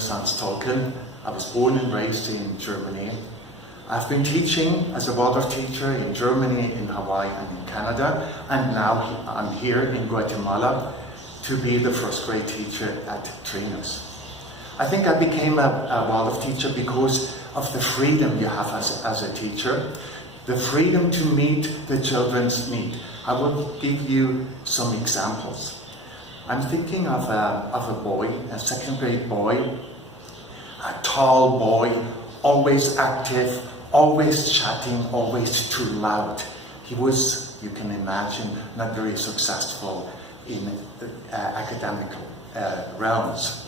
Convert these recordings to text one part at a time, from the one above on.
sans Tholken. I was born and raised in Germany. I've been teaching as a Waldorf teacher in Germany, in Hawaii and in Canada, and now I'm here in Guatemala to be the first grade teacher at trainers. I think I became a Waldorf teacher because of the freedom you have as a teacher, the freedom to meet the children's need. I will give you some examples. I'm thinking of a boy, a second grade boy, a tall boy, always active, always chatting, always too loud. He was, you can imagine, not very successful in academic realms.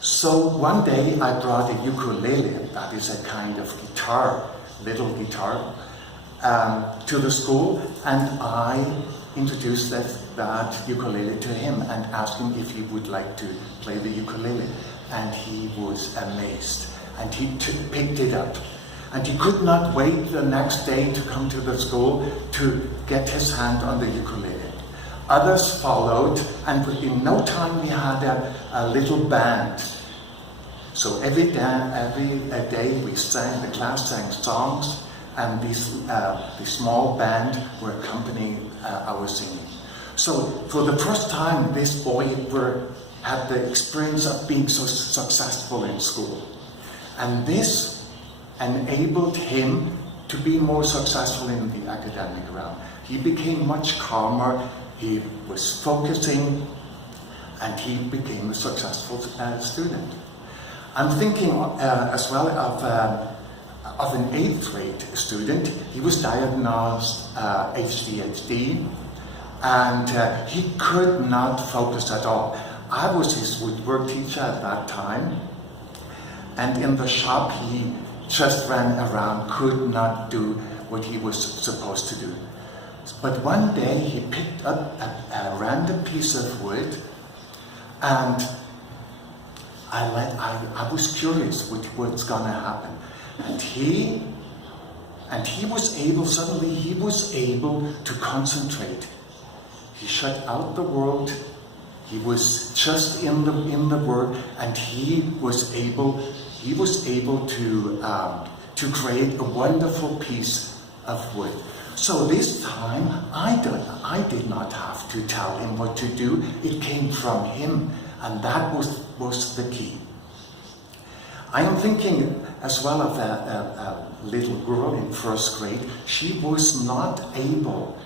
So one day I brought a ukulele, that is a kind of guitar, little guitar, to the school, and I introduced that ukulele to him and asked him if he would like to play the ukulele. And he was amazed, and he picked it up. And he could not wait the next day to come to the school to get his hand on the ukulele. Others followed, and in no time we had a little band. So every day we sang, the class sang songs, and the small band were accompanying our singing. So for the first time, this boy had the experience of being so successful in school. And this enabled him to be more successful in the academic realm. He became much calmer, he was focusing, and he became a successful student. I'm thinking as well of an 8th grade student. He was diagnosed ADHD, and he could not focus at all. I was his woodwork teacher at that time, and in the shop he just ran around, could not do what he was supposed to do. But one day he picked up a random piece of wood, and I was curious what's gonna happen. And he was able, suddenly he was able to concentrate. He shut out the world. He was just in the work, and he was able to create a wonderful piece of wood. So this time I did not have to tell him what to do. It came from him, and that was the key. I am thinking as well of a little girl in 1st grade. She was not able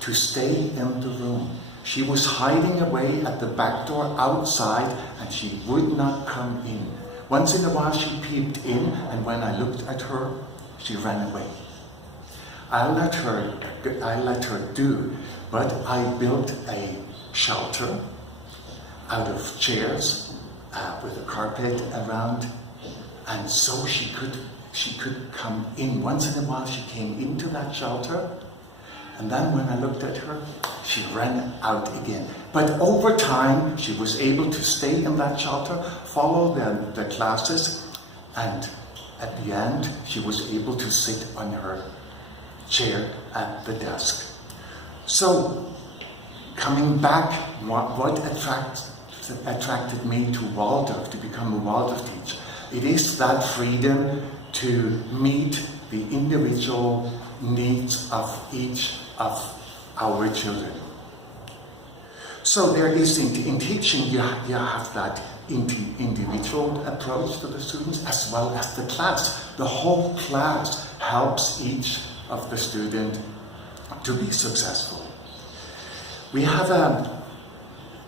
to stay in the room. She was hiding away at the back door outside, and she would not come in. Once in a while she peeped in, and when I looked at her, she ran away. I let her do, but I built a shelter out of chairs with a carpet around, and so she could come in. Once in a while she came into that shelter, and then when I looked at her, she ran out again. But over time, she was able to stay in that shelter, follow the classes, and at the end, she was able to sit on her chair at the desk. So, coming back, what attracted me to Waldorf, to become a Waldorf teacher? It is that freedom to meet the individual needs of each of our children. So there is, in teaching, you have that individual approach to the students as well as the class. The whole class helps each of the students to be successful. We have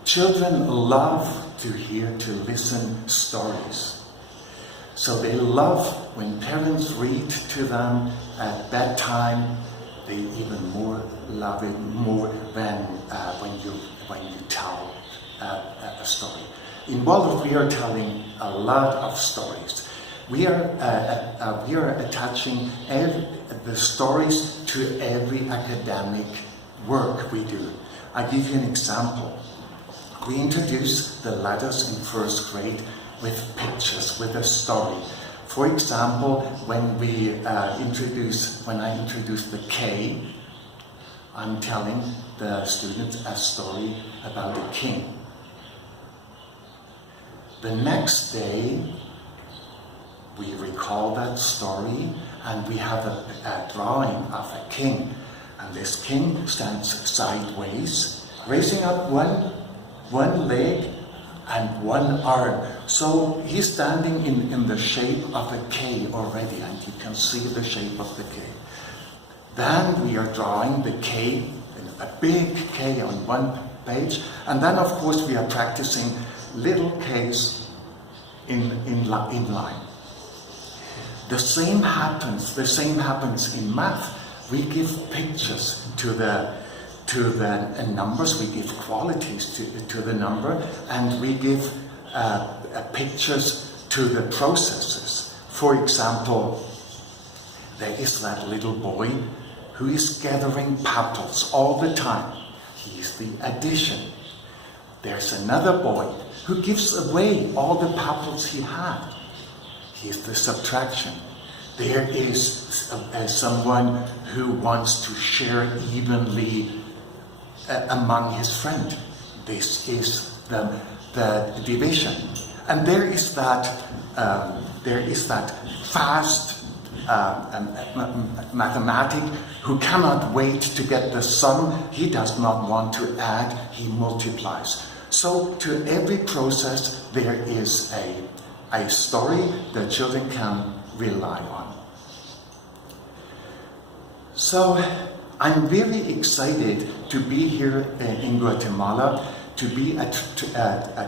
children love to listen stories. So they love when parents read to them at bedtime. They even more love it more than when you tell a story. In Waldorf, we are telling a lot of stories. We are attaching the stories to every academic work we do. I give you an example. We introduce the letters in 1st grade with pictures, with a story. For example, when I introduce the K, I'm telling the students a story about a king. The next day, we recall that story, and we have a drawing of a king. And this king stands sideways, raising up one leg and one arm. So he's standing in the shape of a K already, and you can see the shape of the K. Then we are drawing the K, a big K on one page, and then of course we are practicing little Ks in line. The same happens in math. We give pictures to the numbers, we give qualities to the number, and we give pictures to the processes. For example, there is that little boy who is gathering pebbles all the time. He is the addition. There's another boy who gives away all the pebbles he had. He is the subtraction. There is someone who wants to share evenly among his friends. This is the division. And there is that fast mathematic who cannot wait to get the sum. He does not want to add, he multiplies. So to every process there is a story that children can rely on. So I'm very excited to be here in Guatemala, to be at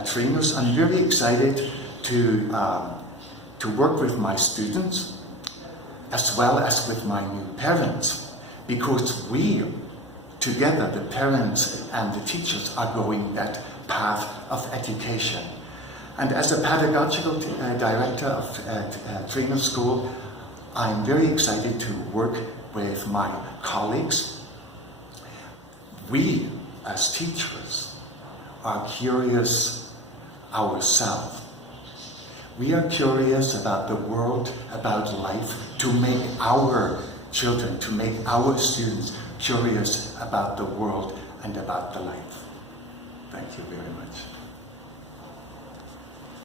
Trinus. I'm very excited to work with my students as well as with my new parents, because we together, the parents and the teachers, are going that path of education. And as a pedagogical director of Trinus School, I'm very excited to work with my colleagues. We, as teachers, are curious ourselves. We are curious about the world, about life, to make our children, to make our students curious about the world and about the life. Thank you very much.